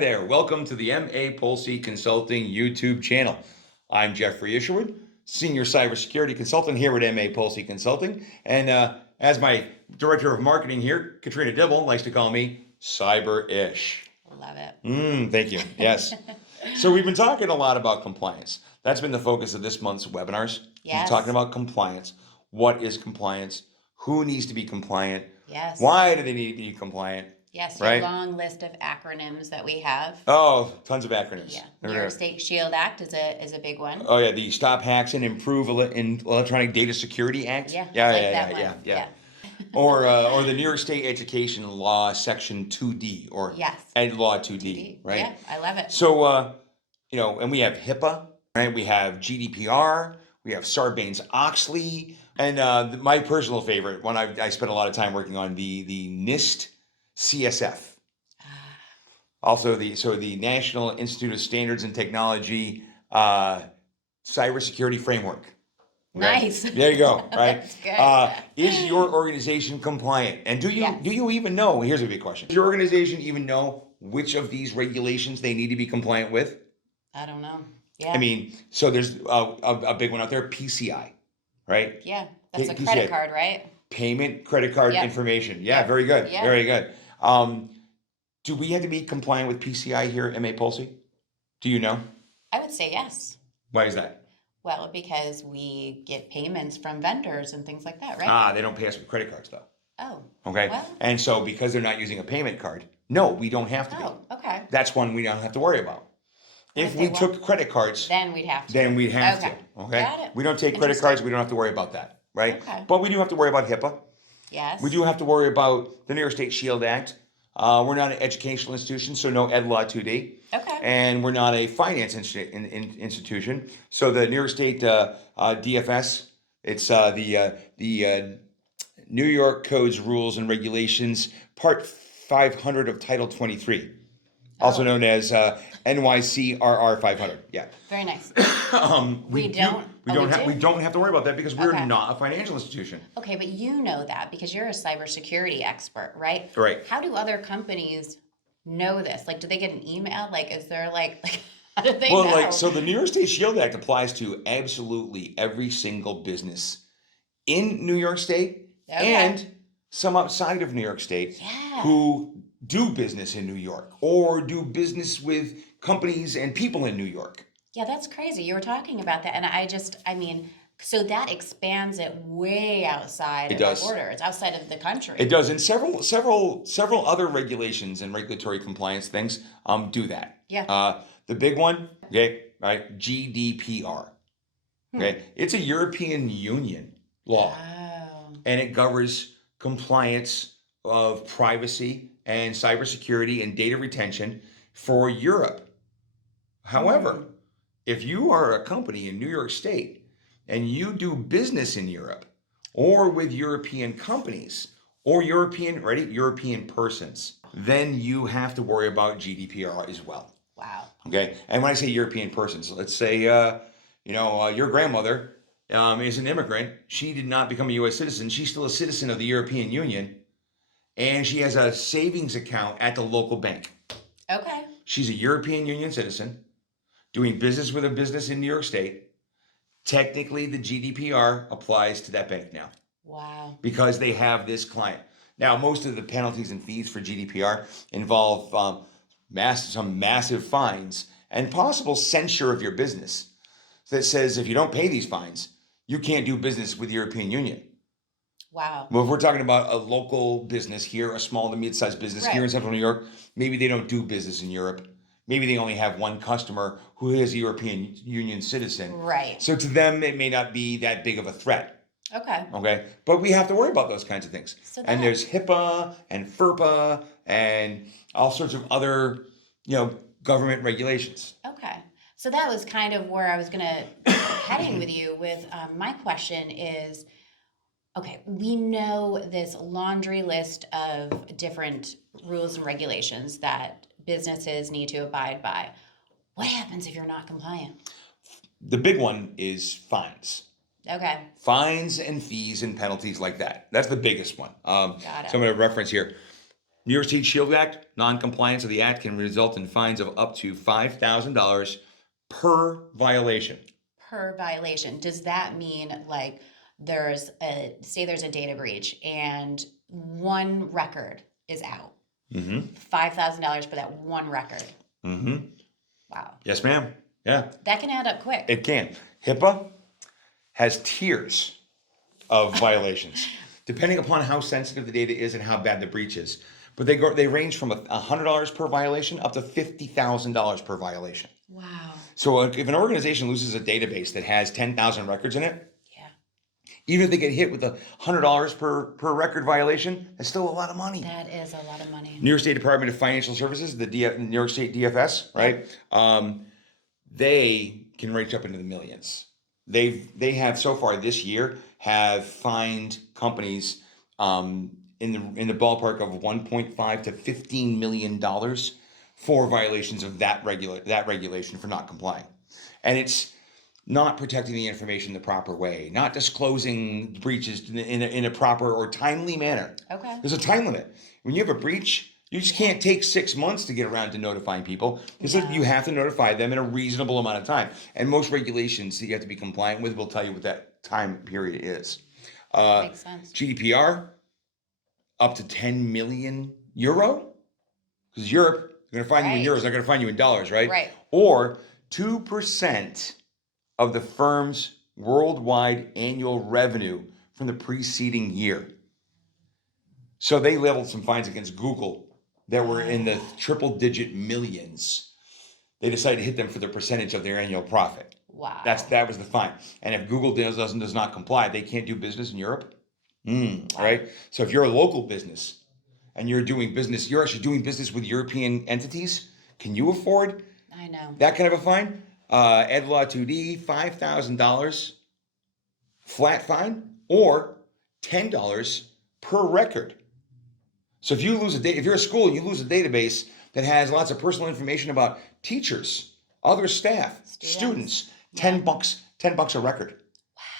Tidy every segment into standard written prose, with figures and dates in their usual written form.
there. Welcome to the M.A. Polsey Consulting YouTube channel. I'm Jeffrey Isherwood, Senior Cybersecurity Consultant here at M.A. Polsey Consulting. And as my Director of Marketing here, Katrina Dibble likes to call me Cyber-ish. Love it. Thank you. Yes. So we've been talking a lot about compliance. That's been the focus of this month's webinars. Yes. We're talking about compliance. What is compliance? Who needs to be compliant? Yes. Why do they need to be compliant? Yes, right? Your long list of acronyms that we have. Oh, tons of acronyms. Yeah. New York State Shield Act is a big one. Oh yeah, the Stop Hacks and Improve Electronic Data Security Act. Yeah. Yeah. Or the New York State Education Law Section 2D or yes. Ed Law 2D, right? Yeah, I love it. So and we have HIPAA, right? We have GDPR, we have Sarbanes-Oxley, and my personal favorite one I spent a lot of time working on the NIST CSF. Also the National Institute of Standards and Technology Cybersecurity Framework. Okay? Nice. There you go. Right. That's good. Is your organization compliant? And do you even know? Here's a big question. Does your organization even know which of these regulations they need to be compliant with? I don't know. Yeah. I mean, so there's a big one out there, PCI, right? Yeah, that's a PCI. credit card, right? Payment credit card information. Yeah, very good. Yeah. Very good. Do we have to be compliant with PCI here at M.A. Polsey? Do you know? I would say yes. Why is that? Well, because we get payments from vendors and things like that, right? They don't pay us with credit cards though. Oh. Okay. Well. And so because they're not using a payment card, no, we don't have to be. Oh, okay. That's one we don't have to worry about. If we took credit cards, then we'd have to. Then we'd have to. Okay. Got it. We don't take credit cards, we don't have to worry about that, right? Okay. But we do have to worry about HIPAA. Yes. We do have to worry about the New York State Shield Act. We're not an educational institution, so no Ed Law 2D. Okay. And we're not a finance institution, so the New York State DFS, it's the New York Codes, Rules, and Regulations, Part 500 of Title 23, also known as NYCRR 500. Yeah. Very nice. We don't have to worry about that because we're not a financial institution. Okay, but you know that because you're a cybersecurity expert, right? Right. How do other companies know this? Like, do they get an email? Like, is there like how do they know? So the New York State Shield Act applies to absolutely every single business in New York State and some outside of New York State who do business in New York or do business with companies and people in New York. Yeah, that's crazy. You were talking about that, and so that expands it way outside of the border. It's outside of the country. It does, and several other regulations and regulatory compliance things do that. Yeah. The big one, right? GDPR. Okay, it's a European Union law, and it governs compliance of privacy and cybersecurity and data retention for Europe. However, if you are a company in New York State and you do business in Europe or with European companies or European persons, then you have to worry about GDPR as well. Wow. Okay. And when I say European persons, let's say, your grandmother is an immigrant. She did not become a U.S. citizen. She's still a citizen of the European Union. And she has a savings account at the local bank. Okay. She's a European Union citizen doing business with a business in New York State. Technically, the GDPR applies to that bank now. Wow. Because they have this client. Now, most of the penalties and fees for GDPR involve some massive fines and possible censure of your business that says if you don't pay these fines, you can't do business with the European Union. Wow. Well, if we're talking about a local business here, a small to mid-sized business here in Central New York, maybe they don't do business in Europe. Maybe they only have one customer who is a European Union citizen. Right. So to them, it may not be that big of a threat. Okay. Okay. But we have to worry about those kinds of things. And there's HIPAA and FERPA and all sorts of other, government regulations. Okay. So that was kind of where I was going to heading with you with my question is, okay, we know this laundry list of different rules and regulations that businesses need to abide by. What happens if you're not compliant? The big one is fines. Okay. Fines and fees and penalties like that. That's the biggest one. Got it. So I'm going to reference here. New York State Shield Act, non-compliance of the act can result in fines of up to $5,000 per violation. Per violation. Does that mean like there's a data breach and one record is out? Mm-hmm. $5,000 for that one record. Mm-hmm. Wow. Yes, ma'am. Yeah. That can add up quick. It can. HIPAA has tiers of violations, depending upon how sensitive the data is and how bad the breach is. But they range from $100 per violation up to $50,000 per violation. Wow. So if an organization loses a database that has 10,000 records in it, Yeah. even if they get hit with $100 per record violation, that's still a lot of money. That is a lot of money. New York State Department of Financial Services, New York State DFS, right? They can reach up into the millions. They have so far this year have fined companies in the ballpark of $1.5 to $15 million for violations of that regulation for not complying. And it's not protecting the information the proper way, not disclosing breaches in a proper or timely manner. Okay. There's a time limit. When you have a breach, you just can't take 6 months to get around to notifying people. You have to notify them in a reasonable amount of time. And most regulations that you have to be compliant with will tell you what that time period is. Makes sense. GDPR, up to 10 million euro. Because Europe, they're going to find you in euros, they're going to find you in dollars, right? Right. Or 2% of the firm's worldwide annual revenue from the preceding year. So they leveled some fines against Google that were in the triple-digit millions. They decided to hit them for the percentage of their annual profit. Wow. That was the fine. And if Google does not comply, they can't do business in Europe. Right? So if you're a local business and you're actually doing business with European entities, can you afford I know that kind of a fine? Ed Law 2D, $5,000 flat fine, or $10 per record. So if you're a school and you lose a database that has lots of personal information about teachers, other staff, students, $10 a record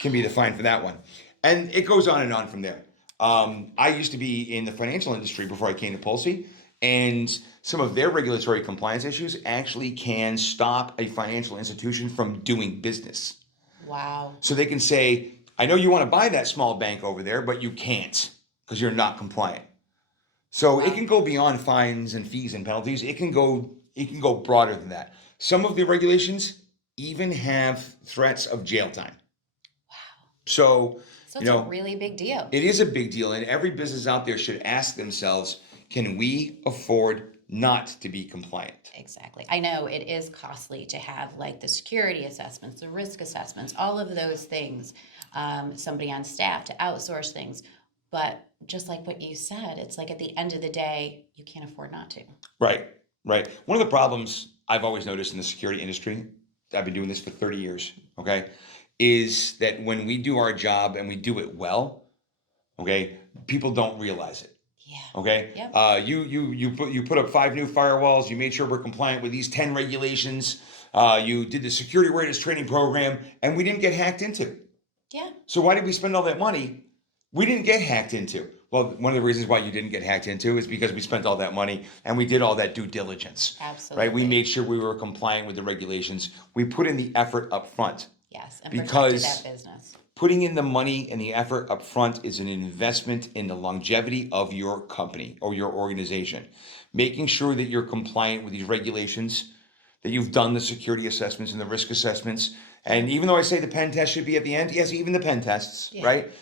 can be the fine for that one. And it goes on and on from there. I used to be in the financial industry before I came to Pulse, and some of their regulatory compliance issues actually can stop a financial institution from doing business. Wow. So they can say, I know you want to buy that small bank over there, but you can't because you're not compliant. So it can go beyond fines and fees and penalties. It can go broader than that. Some of the regulations even have threats of jail time. Wow. So it's a really big deal. It is a big deal, and every business out there should ask themselves, can we afford not to be compliant? Exactly. I know it is costly to have like the security assessments, the risk assessments, all of those things, somebody on staff to outsource things. But just like what you said, it's like at the end of the day, you can't afford not to. Right. One of the problems I've always noticed in the security industry, I've been doing this for 30 years, okay, is that when we do our job and we do it well, okay, people don't realize it. Yeah. Okay. Yep. You put up 5 new firewalls. You made sure we're compliant with these 10 regulations. You did the security awareness training program, and we didn't get hacked into. Yeah. So why did we spend all that money? We didn't get hacked into. Well, one of the reasons why you didn't get hacked into is because we spent all that money and we did all that due diligence. Absolutely. Right. We made sure we were compliant with the regulations. We put in the effort up front. Yes. And because protected that business. Putting in the money and the effort up front is an investment in the longevity of your company or your organization. Making sure that you're compliant with these regulations, that you've done the security assessments and the risk assessments. And even though I say the pen test should be at the end, yes, even the pen tests, right?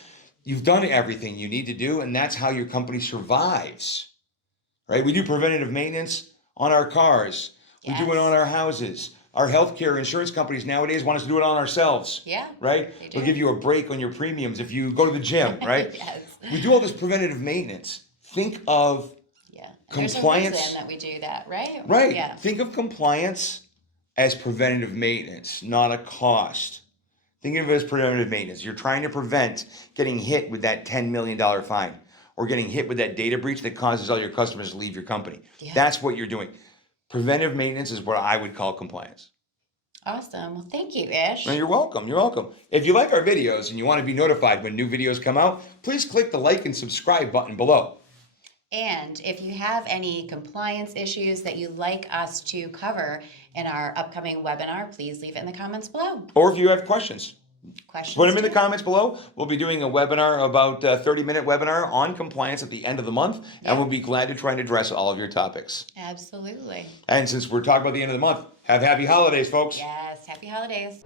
You've done everything you need to do, and that's how your company survives, right? We do preventative maintenance on our cars. Yes. We do it on our houses. Our healthcare insurance companies nowadays want us to do it on ourselves. Yeah. Right? They'll give you a break on your premiums if you go to the gym, right? Yes. We do all this preventative maintenance. Think of compliance. There's a reason that we do that, right? Right. Yeah. Think of compliance as preventative maintenance, not a cost. Think of it as preventative maintenance. You're trying to prevent getting hit with that $10 million fine or getting hit with that data breach that causes all your customers to leave your company. Yeah. That's what you're doing. Preventive maintenance is what I would call compliance. Awesome. Well, thank you, Ish. No, you're welcome. You're welcome. If you like our videos and you want to be notified when new videos come out, please click the like and subscribe button below. And if you have any compliance issues that you'd like us to cover in our upcoming webinar, please leave it in the comments below. Or if you have questions, Questions put them in the too. comments below. We'll be doing a webinar, about a 30-minute webinar on compliance at the end of the month, and we'll be glad to try and address all of your topics. Absolutely. And since we're talking about the end of the month, have happy holidays, folks. Yes, happy holidays.